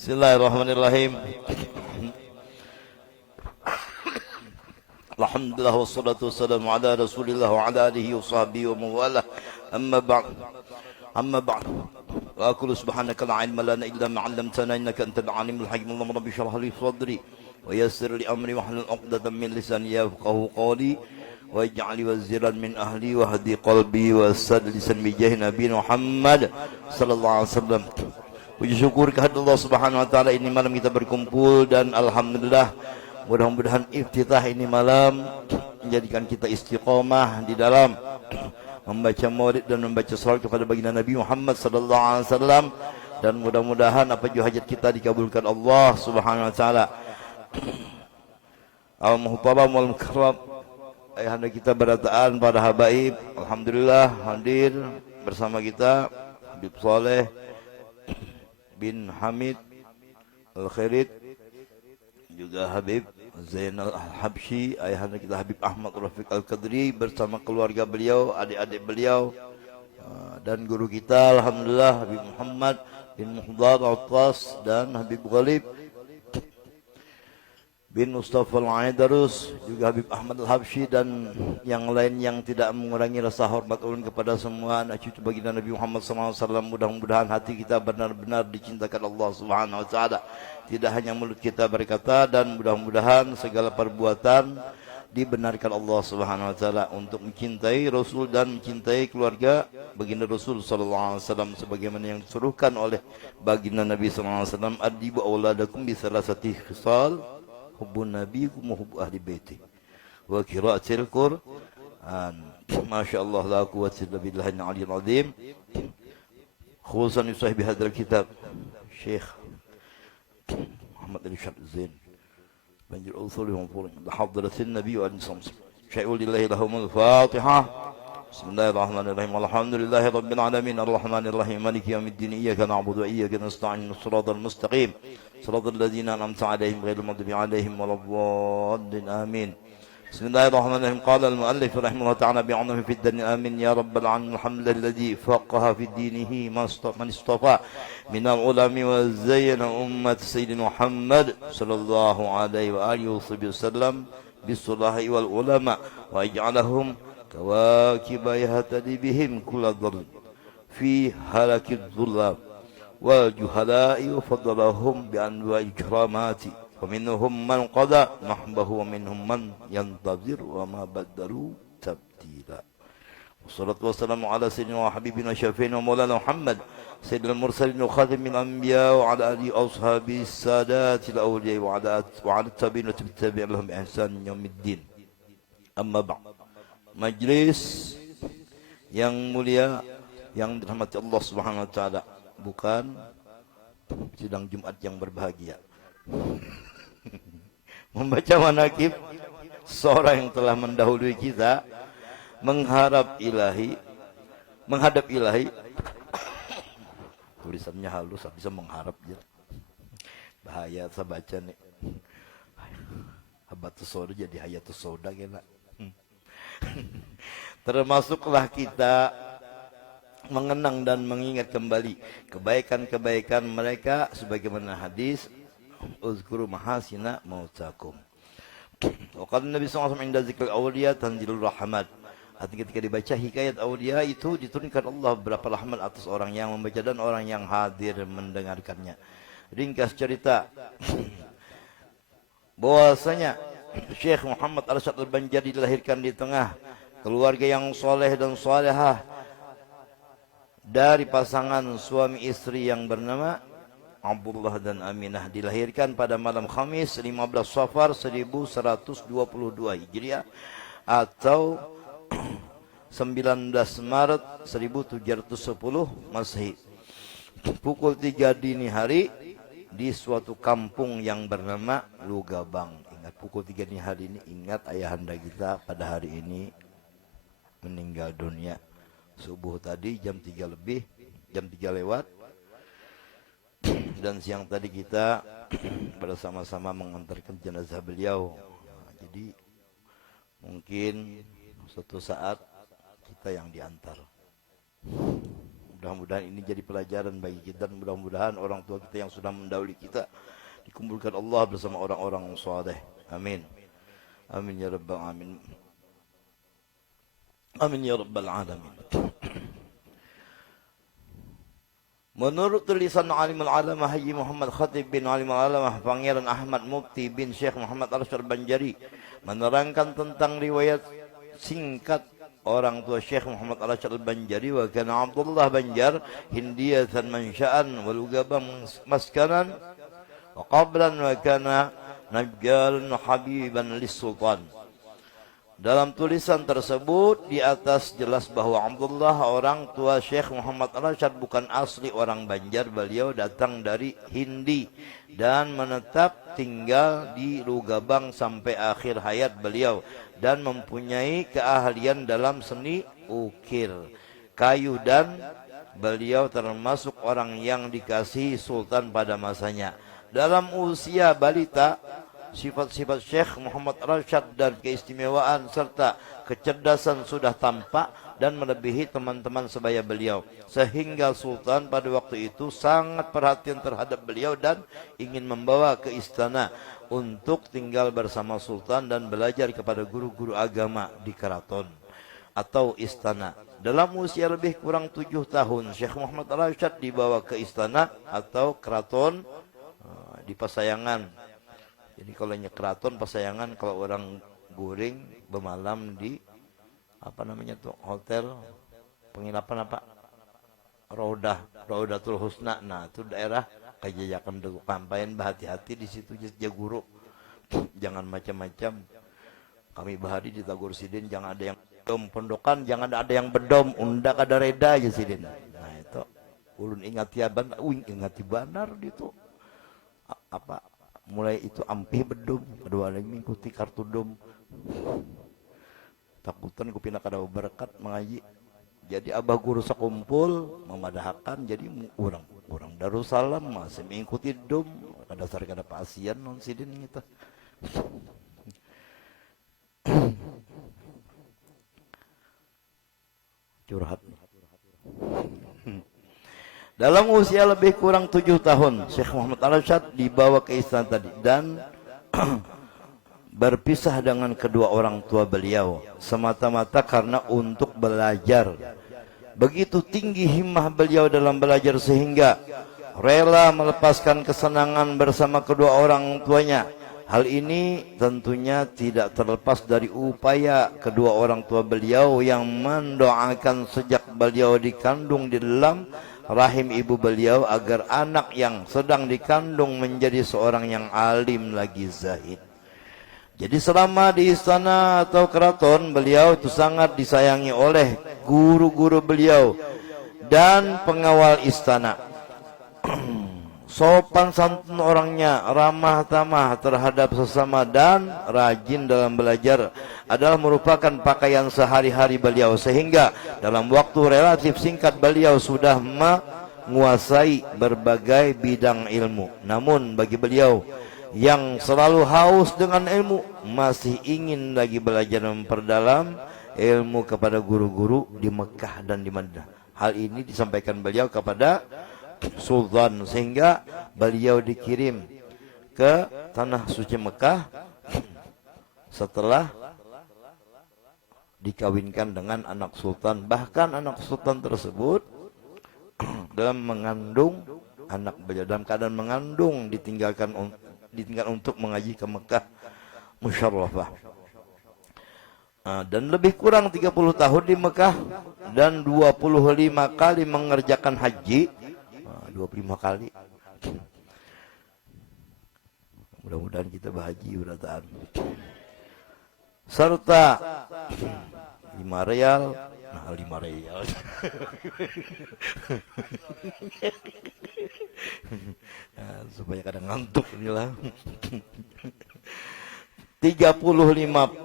Bismillahirrahmanirrahim. Alhamdulillah wassalatu wassalamu ala Rasulillah wa ala alihi wa sahbihi wa mawalah. Amma ba'd. Wa aqulu subhanaka la ilma lana illa ma 'allamtana innaka antal alimul hakim. Allahumma rabbi shrah li sadri wa yassir li amri wahlul 'uqdatam min lisani yafqahu qawli waj'al li waziran min ahli wa hadi qalbi wa sadd lisan bi jahi nabi Muhammad sallallahu alaihi wasallam. Puji syukur kehadirat Allah Subhanahu wa taala, ini malam kita berkumpul dan alhamdulillah mudah-mudahan iftitah ini malam menjadikan kita istiqomah di dalam membaca maulid dan membaca salawat kepada baginda Nabi Muhammad sallallahu alaihi wasallam, dan mudah-mudahan apa juga hajat kita dikabulkan Allah Subhanahu wa taala. Al-muhtaram wal mukarram, ayahanda kita berataan para habaib, alhamdulillah hadir bersama kita Habib Saleh bin Hamid Al-Khairit, juga Habib Zainal Al-Habsyi, ayahanda kita Habib Ahmad Rafiq Al-Qadri bersama keluarga beliau, adik-adik beliau, dan guru kita alhamdulillah Habib Muhammad bin Muhdar Al-Attas dan Habib Ghalib bin Mustafa Al-Aidarus, juga Habib Ahmad Al-Habsyi, dan yang lain yang tidak mengurangi rasa hormat ulun kepada semua anak cucu baginda Nabi Muhammad SAW. Mudah-mudahan hati kita benar-benar dicintakan Allah Subhanahu wa taala. Tidak hanya mulut kita berkata, dan mudah-mudahan segala perbuatan dibenarkan Allah Subhanahu wa taala untuk mencintai Rasul dan mencintai keluarga baginda Rasul sallallahu alaihi wasallam sebagaimana yang disuruhkan oleh baginda Nabi sallallahu alaihi wasallam, adibu auladakum bi salasati khisal hubbun nabiyikum wa hubbu ahli baiti wa qira'atil Qur'an. Masyaallah la quwwata illa billahil aliyyil azim. Khususan yusahib hadzal kitab Syekh Muhammad Al-Syad Zain banjir usuli wa furun hadratin nabi wa al-sams syai'ul lillahi lahumul fatihah. Bismillahirrahmanirrahim. Alhamdulillahi rabbil alamin arrahmanir rahim maliki yaumiddin iyyaka na'budu wa iyyaka nasta'in shiratal mustaqim shiratal ladzina an'amta 'alaihim ghairil maghdubi 'alaihim waladdallin amin. Bismillahirrahmanirrahim. Qala al-muallif rahimahullah ta'ala bi'annahu fid din amin ya rabbal alamin. Alhamdulilladzi faqaha fi dinihi man istafa min al-ulami wa zayyana ummat sayyidina Muhammad sallallahu alaihi wa alihi wasallam bis-sulahi wal ulama wa ij'alahum كواكب يهتدي بهم كل ضر في هلك الظلام والجهلاء وفضلهم بأنواع الكرامات ومنهم من قضى نحبه ومنهم من ينتظر وما بدلوا تبديلا. والصلاة والسلام على سيدنا وحبيبنا شفينا ومولانا محمد سيد المرسلين وخاتم الأنبياء وعلى آله وأصحابه السادات الأولياء وعلى التابعين والتابعين لهم بإحسان يوم الدين. أما بعد. Majlis yang mulia yang dirahmati Allah Subhanahu wa taala, bukan sidang Jumat yang berbahagia. Membaca manaqib seorang yang telah mendahului kita, menghadap ilahi. Tulisannya halus, bisa mengharap ya. Bahaya saya baca nih. Habatus soda jadi hayatus soda kena. Termasuklah kita mengenang dan mengingat kembali kebaikan-kebaikan mereka sebagaimana hadis uzkuru mahasina mautakum. Waqala Nabi sallallahu alaihi wasallam inda zikril awliya tanzilur rahmat. Artinya ketika dibaca hikayat awliya itu diturunkan Allah beberapa rahmat atas orang yang membaca dan orang yang hadir mendengarkannya. Ringkas cerita bahwasanya Syekh Muhammad Al-Syad Al-Banjari dilahirkan di tengah keluarga yang soleh dan solehah dari pasangan suami istri yang bernama Abdullah dan Aminah. Dilahirkan pada malam Khamis 15 Safar 1122 Hijriah atau 19 Maret 1710 Masehi. Pukul 3 dini hari di suatu kampung yang bernama Lugabang. Pukul 3 dini hari ini, ingat ayahanda kita pada hari ini meninggal dunia. Subuh tadi jam 3 lebih, jam 3 lewat. Dan siang tadi kita bersama-sama mengantarkan jenazah beliau. Jadi mungkin suatu saat kita yang diantar. Mudah-mudahan ini jadi pelajaran bagi kita dan mudah-mudahan orang tua kita yang sudah mendahului kita dikumpulkan Allah bersama orang-orang saleh. Amin. Amin ya rabbal alamin. Amin ya rabbal alamin. Menurut tulisan Alimul Alamah Haji Muhammad Khatib bin Alimul Alamah Pangeran Ahmad Mufti bin Syekh Muhammad Arsyad Banjari menerangkan tentang riwayat singkat orang tua Syekh Muhammad Arsyad Banjari, wa kana Abdullah Banjar hindiyatan mansya'an wa lugaban maskanan wa qablan wa kana najjaran habiban lis-sultan. Dalam tulisan tersebut di atas jelas bahwa Abdullah orang tua Syekh Muhammad Arsyad bukan asli orang Banjar. Beliau datang dari Hindi dan menetap tinggal di Lugabang sampai akhir hayat beliau dan mempunyai keahlian dalam seni ukir kayu dan beliau termasuk orang yang dikasihi sultan pada masanya. Dalam usia balita, sifat-sifat Syekh Muhammad Arsyad dan keistimewaan serta kecerdasan sudah tampak dan melebihi teman-teman sebaya beliau, sehingga sultan pada waktu itu sangat perhatian terhadap beliau dan ingin membawa ke istana untuk tinggal bersama sultan dan belajar kepada guru-guru agama di keraton atau istana. Dalam usia lebih kurang 7 tahun Syekh Muhammad Arsyad dibawa ke istana atau keraton di Pasayangan. Jadi kalau keraton Pasayangan, kalau orang Guring bermalam di apa namanya tuh hotel penginapan apa Raudatul Husna. Nah itu daerah Kajayakan Dagu Kampayan. Hati-hati di situ ya guru, jangan macam-macam. Kami bahari di Tagor Sidin jangan ada yang bedom pondokan, jangan ada yang bedom undak ada reda aja Sidin. Nah itu ulun ingati aban, ingati banar gitu apa mulai itu ampih bedom, kedua lagi mengikuti kartu dom. Takutan ku pindah kada berkat mengaji. Jadi abah guru sekumpul memadahkan, jadi kurang Darussalam masih mengikuti dom kada dasar kada pasian non sidin kita. Curhat. Dalam usia lebih kurang 7 tahun, Syekh Muhammad Arsyad dibawa ke istana tadi dan berpisah dengan kedua orang tua beliau semata-mata karena untuk belajar. Begitu tinggi himmah beliau dalam belajar sehingga rela melepaskan kesenangan bersama kedua orang tuanya. Hal ini tentunya tidak terlepas dari upaya kedua orang tua beliau yang mendoakan sejak beliau dikandung di dalam rahim ibu beliau agar anak yang sedang dikandung menjadi seorang yang alim lagi zahid. Jadi selama di istana atau keraton beliau itu sangat disayangi oleh guru-guru beliau dan pengawal istana. Sopan santun orangnya, ramah tamah terhadap sesama dan rajin dalam belajar adalah merupakan pakaian sehari-hari beliau, sehingga dalam waktu relatif singkat beliau sudah menguasai berbagai bidang ilmu. Namun bagi beliau yang selalu haus dengan ilmu, masih ingin lagi belajar memperdalam ilmu kepada guru-guru di Mekah dan di Madinah. Hal ini disampaikan beliau kepada Sultan sehingga beliau dikirim ke tanah suci Mekah setelah dikawinkan dengan anak sultan. Bahkan anak sultan tersebut dalam mengandung anak beliau, dalam keadaan mengandung ditinggalkan untuk mengaji ke Mekah musyarrafah. Dan lebih kurang 30 tahun di Mekah dan 25 kali mengerjakan haji. 25 kali. Mudah-mudahan kita berhaji berataan. Serta 5 real. Nah 5 real. Supaya kadang ngantuk inilah. 35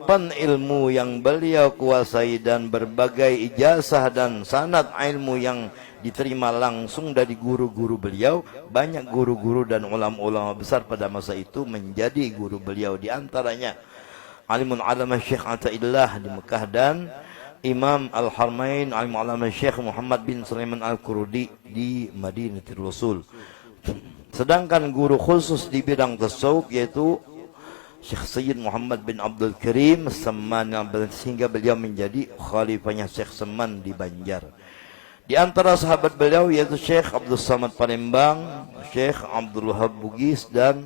penilmu yang beliau kuasai dan berbagai ijazah dan sanad ilmu yang diterima langsung dari guru-guru beliau. Banyak guru-guru dan ulama-ulama besar pada masa itu menjadi guru beliau, di antaranya Alimul Alamah Syekh Athaillah di Mekah dan Imam Al-Haramain Al-Mu'allam Syekh Muhammad bin Sulaiman Al-Qurudi di Madinatul Rasul. Sedangkan guru khusus di bidang tasawuf yaitu Syekh Sayyid Muhammad bin Abdul Karim Seman, sehingga beliau menjadi khalifahnya Syekh Seman di Banjar. Di antara sahabat beliau yaitu Syekh Abdul Samad Palembang, Syekh Abdul Wahab Bugis dan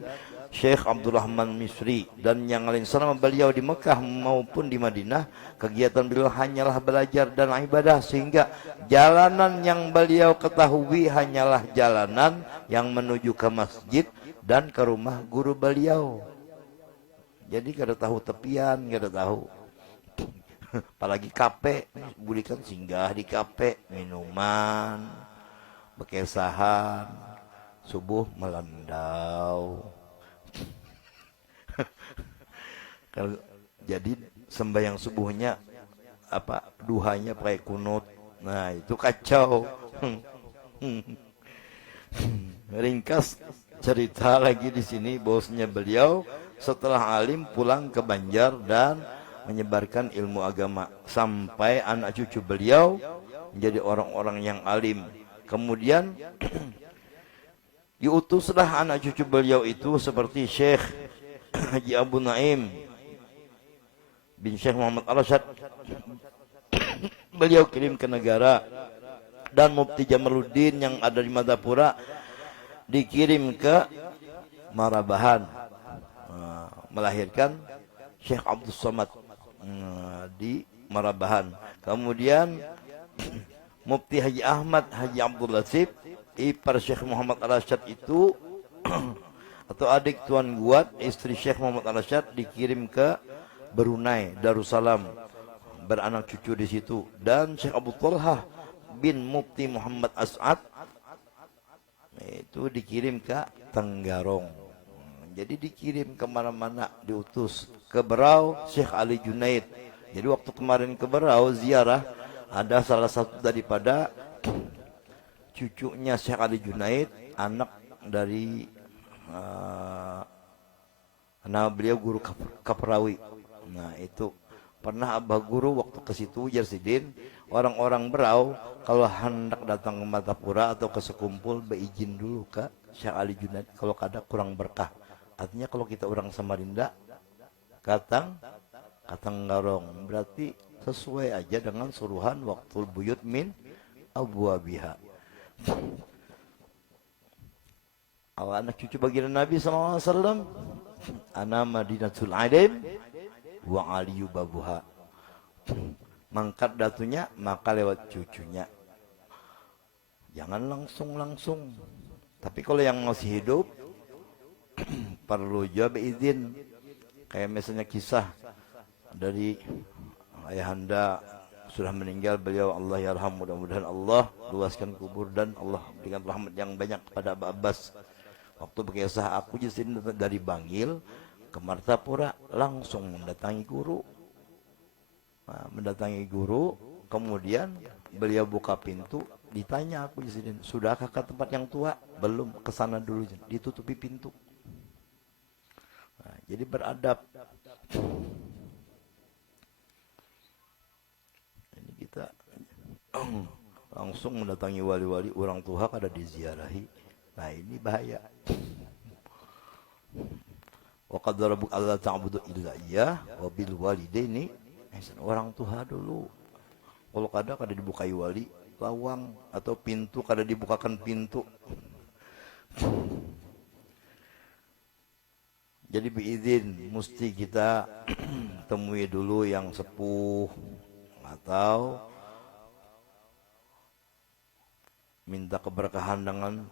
Syekh Abdul Rahman Misri, dan yang lain. Selama beliau di Mekah maupun di Madinah, kegiatan beliau hanyalah belajar dan ibadah, sehingga jalanan yang beliau ketahui hanyalah jalanan yang menuju ke masjid dan ke rumah guru beliau. Jadi kada tahu tepian, kada tahu. Apalagi kafe, boleh kan singgah di kafe, minuman, bekesahan, subuh melandau. Jadi sembahyang subuhnya duhanya pakai kunut. Nah, itu kacau. Ringkas cerita lagi di sini, bosnya beliau setelah alim pulang ke Banjar dan menyebarkan ilmu agama sampai anak cucu beliau menjadi orang-orang yang alim. Kemudian diutuslah anak cucu beliau itu seperti Syekh Haji Abu Naim bin Syekh Muhammad Al-Rasyad, beliau kirim ke negara, dan Mufti Jamaluddin yang ada di Madapura dikirim ke Marabahan, melahirkan Syekh Abdul Samad di Marabahan. Kemudian Mufti Haji Ahmad Haji Abdul Latif, ipar Syekh Muhammad Al-Rasyad itu atau adik Tuan Guat, istri Syekh Muhammad Al-Rasyad, dikirim ke Brunei Darussalam, beranak cucu di situ. Dan Syekh Abu Talhah bin Mufti Muhammad As'ad itu dikirim ke Tenggarong. Jadi dikirim kemana-mana, diutus ke Berau Syekh Ali Junaid. Jadi waktu kemarin ke Berau ziarah, ada salah satu daripada cucunya Syekh Ali Junaid, anak dari nama beliau guru Kaprawi. Nah, itu pernah abah guru waktu ke situ ujar sidin, orang-orang Berau kalau hendak datang ke Matapura atau ke sekumpul beizin dulu ke Syekh Ali Junaid, kalau kada kurang berkah. Artinya kalau kita orang Samarinda katang garong, berarti sesuai aja dengan suruhan waqtul buyut min abwabiha. Anak cucu baginda Nabi SAW, ana Madinatul Alim wa aliyu babuha. Mangkat datunya maka lewat cucunya, jangan langsung. Tapi kalau yang masih hidup perlu juga izin. Kayak misalnya kisah dari ayahanda sudah meninggal, beliau Allah yarham, mudah-mudahan Allah luaskan kubur dan Allah berikan rahmat yang banyak kepada Abah Abbas. Waktu berkisah, aku jadi dari Bangil ke Martapura langsung mendatangi guru. Nah, mendatangi guru, kemudian beliau buka pintu, ditanya aku jadi, sudahkah ke tempat yang tua? Belum, kesana dulu, ditutupi pintu. Nah, jadi beradab. Ini kita langsung mendatangi wali-wali, orang tua kada diziarahi. Nah, ini bahaya. Wa qad rabbuka alla ta'budu illa iyyah wa bil walidaini ihsana. Orang tua dulu. Kalau kada dibukai wali, lawang atau pintu kada dibukakan pintu. Jadi biizin mesti kita temui dulu yang sepuh atau minta keberkahan dengan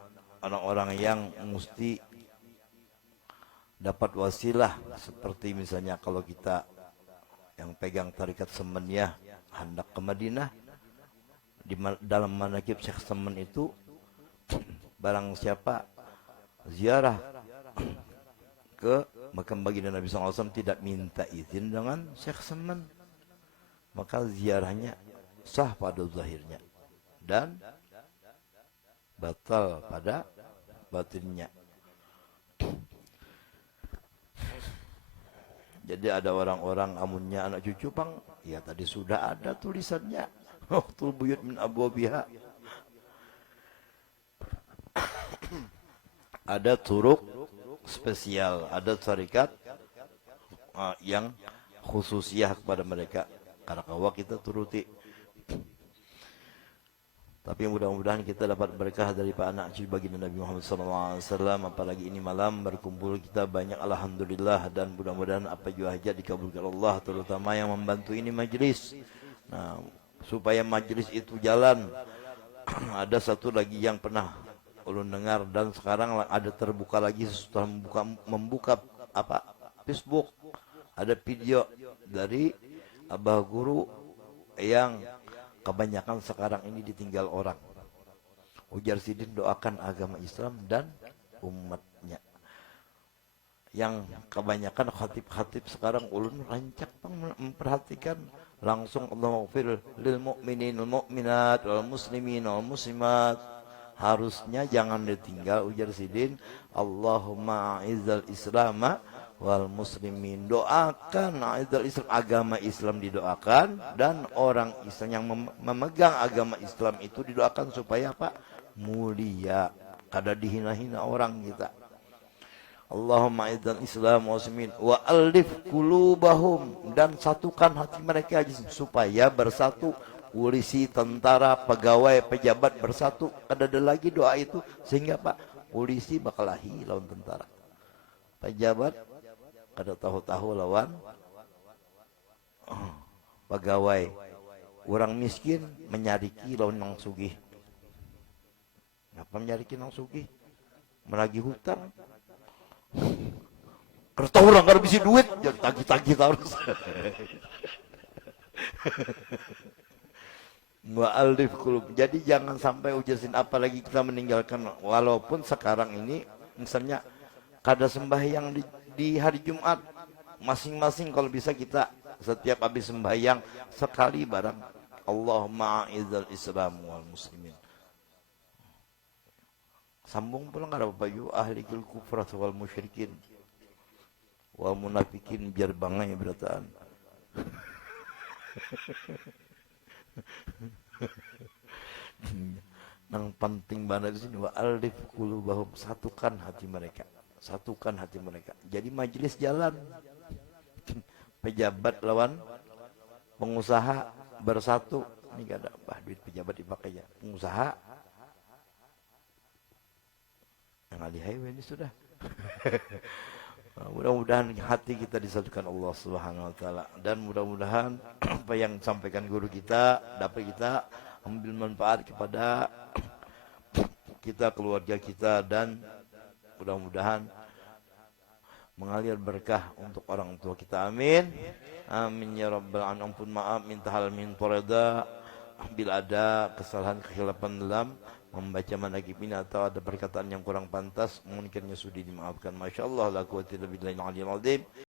orang-orang yang mesti dapat wasilah. Seperti misalnya kalau kita yang pegang tarikat Semeniyah hendak ke Madinah, dalam manaqib Syekh Semen itu barang siapa ziarah ke makam baginda Nabi SAW tidak minta izin dengan Syekh Semen, maka ziarahnya sah pada zahirnya dan batal pada batinnya. Jadi ada orang-orang amunnya anak cucu pang, ya tadi sudah ada tulisannya. Waktu buyut min abwabiha. Ada turuk spesial, ada syarikat yang khususiyah kepada mereka. Karena kalau kita turuti. Tapi mudah-mudahan kita dapat berkah dari Pak anak cucu baginda Nabi Muhammad SAW. Apalagi ini malam berkumpul kita banyak alhamdulillah, dan mudah-mudahan apa jua hajat dikabulkan Allah, terutama yang membantu ini majlis. Nah, supaya majlis itu jalan, ada satu lagi yang pernah ulun dengar dan sekarang ada terbuka lagi setelah membuka apa Facebook, ada video dari Abah Guru yang kebanyakan sekarang ini ditinggal orang. Ujar Sidin doakan agama Islam dan umatnya. Yang kebanyakan khatib-khatib sekarang ulun rancak memperhatikan langsung Allahumma ighfir lil mu'minin wal mu'minat wal muslimin wal muslimat. Harusnya jangan ditinggal. Ujar Sidin, Allahumma izzal islama wal muslimin. Doakan Islam, agama Islam didoakan, dan orang Islam yang memegang agama Islam itu didoakan supaya apa? Mulia, kada dihina-hina orang kita. Allahumma izzal Islam wal muslimin wa alif qulubahum, dan satukan hati mereka supaya bersatu. Polisi, tentara, pegawai, pejabat bersatu. Kada ada lagi doa itu, sehingga Pak polisi bakal lawan tentara. Pejabat kada tahu-tahu lawan pegawai. Orang miskin menyariki lawan yang sugih. Ngapa menyariki yang sugih? Menagih hutang. Kerta orang kada bisi duit, jadi tagih-tagih terus. Mu'allif qulub. Jadi jangan sampai ujasin, apalagi kita meninggalkan, walaupun sekarang ini misalnya kada sembahyang di hari Jumat, masing-masing kalau bisa kita setiap habis sembahyang sekali barang Allahumma izzal Islam wal muslimin. Sambung pula kada apa-apa yuk, ahlikul kufrat wal musyrikin wal munafikin, biar bangai berataan. Yang penting banget di sini, wa alif qulubahum, satukan hati mereka, satukan hati mereka. Jadi majelis jalan, pejabat lawan pengusaha bersatu. Ini gak ada duit pejabat dipakai ya, pengusaha yang alih highway ini sudah. Mudah-mudahan hati kita disatukan Allah Subhanahu wa taala, dan mudah-mudahan apa yang disampaikan guru kita dapat kita ambil manfaat kepada kita, keluarga kita, dan mudah-mudahan mengalir berkah untuk orang tua kita. Amin. Amin ya rabbal alamin. Ampun, maaf, minta hal min farada bila ada kesalahan kekhilafan dalam membaca manaqib ini atau ada perkataan yang kurang pantas, mungkinnya sudi dimaafkan. Masyaallah la quwwata illa billahil aliyil azim.